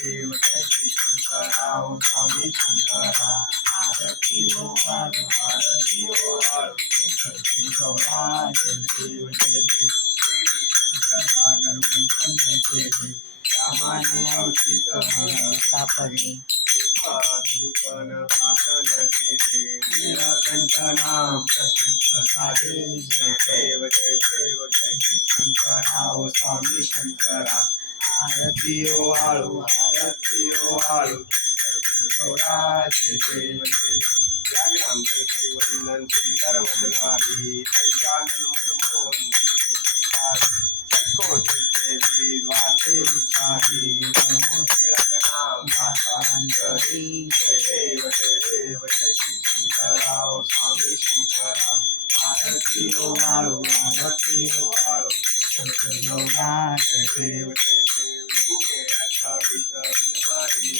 देव जय श्री शंकराओ स्वामी शंकरा आरती ओ वाळू आरती ओ वाळू श्री गौरा जय देव जय देव सागर देवी रामाने औचित सापडले सुपन भाषण केले नीलकंठ नाम प्रसिद्ध झाले जय देव जय देव जय श्री शंकराओ स्वामी शंकरा आरती ओ वाळू आरती ओ वाळू गौरा जय देव जय व्याघ्रांबेकरी वंदन सुंदर मदनारी पंचानन मनमोहन षट्कोटीचे वीर वाचे उच्चारी नमो तिलक नाम भाषांतरी जय देव जय श्री शंकराओ स्वामी शंकरा आरती ओ वाळू आरती ओ वाळू गौरा जय देव युगे 28 विद्वारी